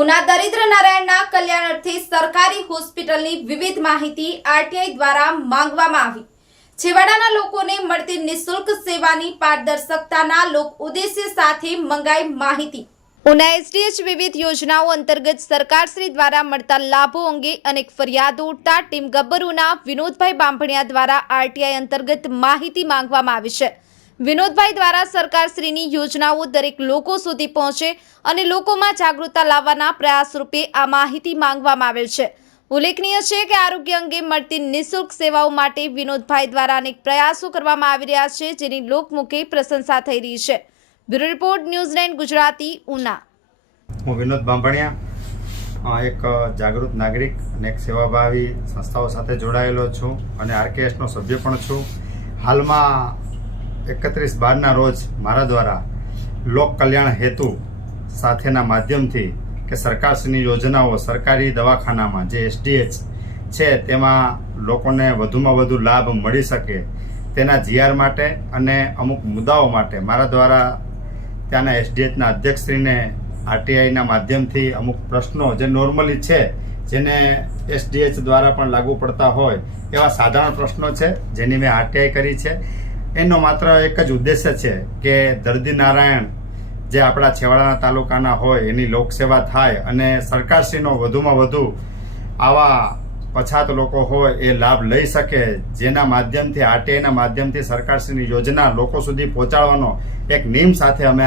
ઉના દરિદ્ર નારાયણના કલ્યાણાર્થે સરકારી હોસ્પિટલની વિવિધ માહિતી આરટીઆઈ દ્વારા માંગવામાં આવી। છેવાડાના લોકોને મળતી નિઃશુલ્ક સેવાની પારદર્શકતાના લોક ઉદ્દેશ્ય સાથે મંગાઈ માહિતી। ઉના એસડીએચ વિવિધ યોજનાઓ અંતર્ગત સરકારશ્રી દ્વારા મળતા લાભો અંગે અનેક ફરિયાદો ઉઠતા ટીમ ગબ્બરુના વિનોદભાઈ બાંભણિયા દ્વારા આરટીઆઈ અંતર્ગત માહિતી માંગવામાં આવી છે। વિનોદભાઈ દ્વારા સરકારશ્રીની યોજનાઓ દરેક લોકો સુધી પહોંચે અને લોકોમાં જાગૃતતા લાવવાના પ્રયાસ રૂપે આ માહિતી માંગવામાં આવેલ છે। ઉલ્લેખનીય છે કે આરોગ્ય અંગે મળતી નિઃશુલ્ક સેવાઓ માટે વિનોદભાઈ દ્વારા અનેક પ્રયાસો કરવામાં આવી રહ્યા છે, જેની લોકમુખે પ્રશંસા થઈ રહી છે। Bureau report News nine Gujarati Una. હું વિનોદ બાંભણિયા એક જાગૃત નાગરિક અને એક સેવાભાવી સંસ્થાઓ સાથે જોડાયેલો છું અને આરકેએસનો સભ્ય પણ છું। હાલમાં 31/12ના રોજ મારા દ્વારા લોક કલ્યાણ હેતુ સાથેના માધ્યમથી કે સરકારની યોજનાઓ સરકારી દવાખાનામાં જે એસડીએચ છે તેમાં લોકોને વધુમાં વધુ લાભ મળી શકે તેના જીઆર માટે અને અમુક મુદ્દાઓ માટે મારા દ્વારા ત્યાંના એસડીએચના અધ્યક્ષશ્રીને આરટીઆઈના માધ્યમથી અમુક પ્રશ્નો જે નોર્મલી છે જેને એસડીએચ દ્વારા પણ લાગુ પડતા હોય એવા સાધારણ પ્રશ્નો છે જેની મેં આરટીઆઈ કરી છે। એનો માત્ર એક જ ઉદ્દેશ્ય છે કે દર્દી નારાયણ જે આપણા છેવાડાના તાલુકાના હોય એની લોકસેવા થાય અને સરકારશ્રીનો વધુમાં વધુ આવા પછાત લોકો હોય એ લાભ લઈ શકે, જેના માધ્યમથી આરટીઆઈના માધ્યમથી સરકારશ્રીની યોજના લોકો સુધી પહોંચાડવાનો એક નિયમ સાથે અમે